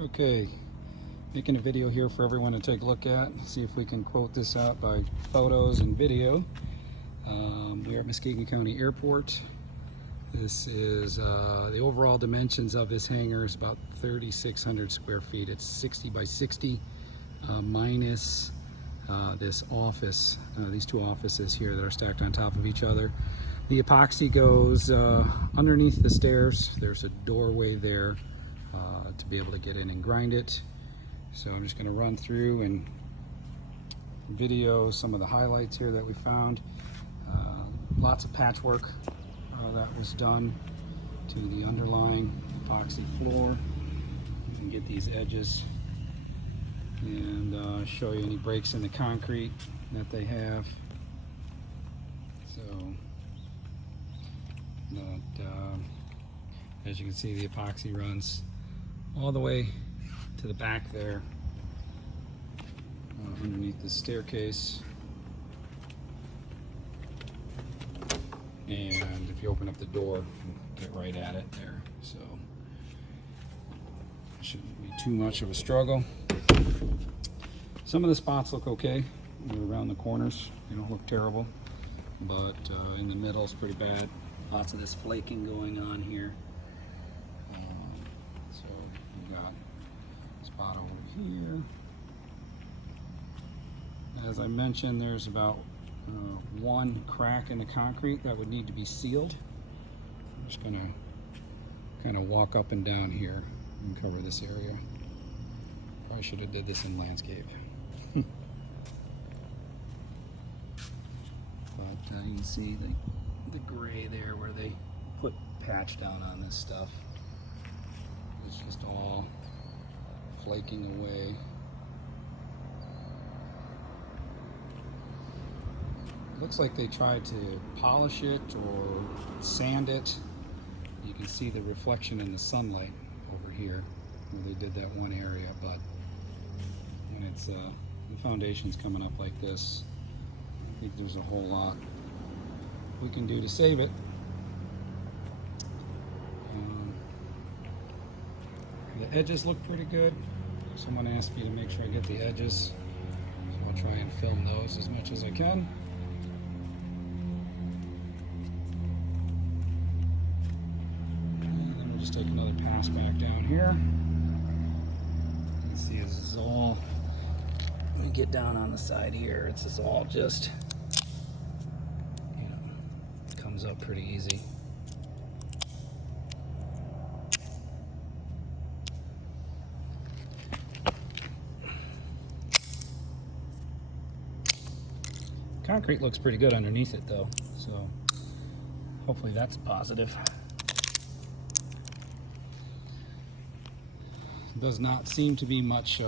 Okay, making a video here for everyone to take a look at. See if we can quote this out by photos and video. We are at Muskegon County Airport. This is the overall dimensions of this hangar is about 3,600 square feet. It's 60 by 60 minus this office, these two offices here that are stacked on top of each other. The epoxy goes underneath the stairs. There's a doorway there to be able to get in and grind it. So I'm just going to run through and video some of the highlights here that we found. Lots of patchwork that was done to the underlying epoxy floor. You can get these edges and show you any breaks in the concrete that they have. So as you can see, the epoxy runs all the way to the back there underneath the staircase. And if you open up the door, get right at it there. So it shouldn't be too much of a struggle. Some of the spots look okay. Around the corners, they don't look terrible, but in the middle is pretty bad. Lots of this flaking going on here. So we've got a spot over here. As I mentioned, there's about one crack in the concrete that would need to be sealed. I'm just gonna kind of walk up and down here and cover this area. Probably should have did this in landscape. But you can see the gray there where they put patch down on this stuff. It's just all flaking away. Looks like they tried to polish it or sand it. You can see the reflection in the sunlight over here where they did that one area, but when it's the foundation's coming up like this, I think there's a whole lot we can do to save it. The edges look pretty good. Someone asked me to make sure I get the edges, so I'll try and film those as much as I can. Just take another pass back down here. You can see this is all, let me get down on the side here, it's just all just, comes up pretty easy. Concrete looks pretty good underneath it though, so hopefully that's positive. Does not seem to be much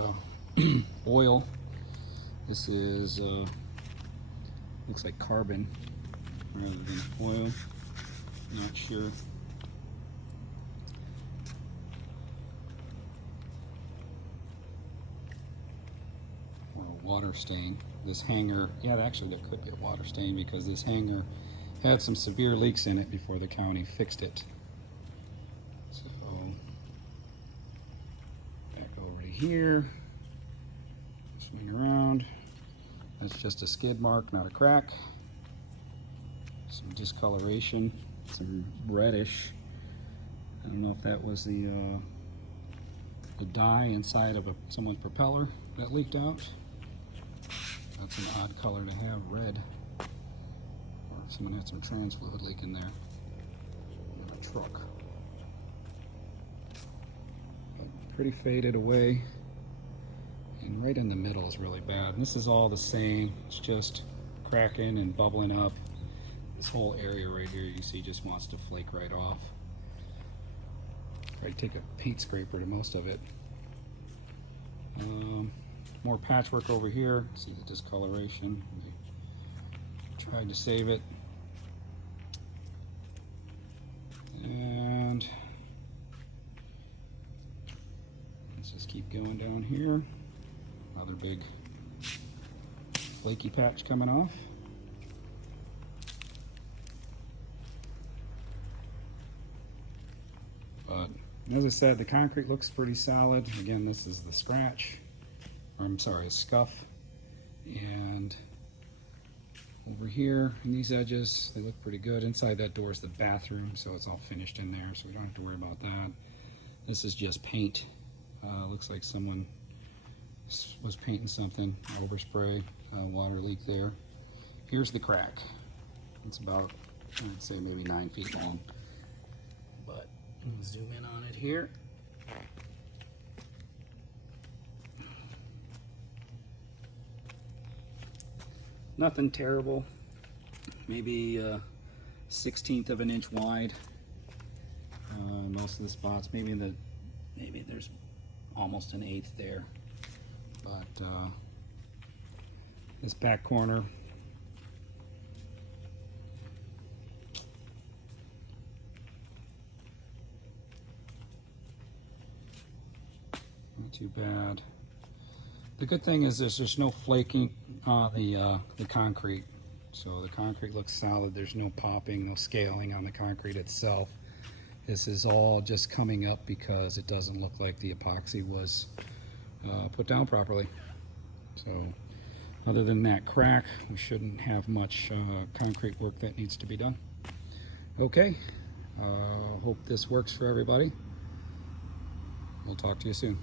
oil. This is looks like carbon rather than oil. Not sure. Or a water stain. This hangar, yeah, actually there could be a water stain because this hangar had some severe leaks in it before the county fixed it. Here, swing around. That's just a skid mark, not a crack. Some discoloration, some reddish. I don't know if that was the dye inside of someone's propeller that leaked out. That's an odd color to have, red. Or someone had some trans fluid leak in there. In a truck. Pretty faded away, and right in the middle is really bad. And this is all the same, it's just cracking and bubbling up. This whole area right here you see just wants to flake right off. I'd take a paint scraper to most of it. More patchwork over here, see the discoloration. We tried to save it, and let's just keep going down here. Another big flaky patch coming off. But As I said, the concrete looks pretty solid. Again, this is the scratch, or I'm sorry, a scuff. And over here in these edges, they look pretty good. Inside that door is the bathroom, so it's all finished in there, so we don't have to worry about that. This is just paint. Looks like someone was painting something, overspray, water leak there. Here's the crack. It's about, I'd say maybe 9 feet long. But zoom in on it here. Nothing terrible. Maybe 1/16 of an inch wide. Most of the spots, maybe there's almost an 1/8 there. But this back corner, not too bad. The good thing is there's no flaking on the concrete, so the concrete looks solid. There's no popping, no scaling on the concrete itself. This is all just coming up because it doesn't look like the epoxy was put down properly. So other than that crack, we shouldn't have much concrete work that needs to be done. Okay, hope this works for everybody. We'll talk to you soon.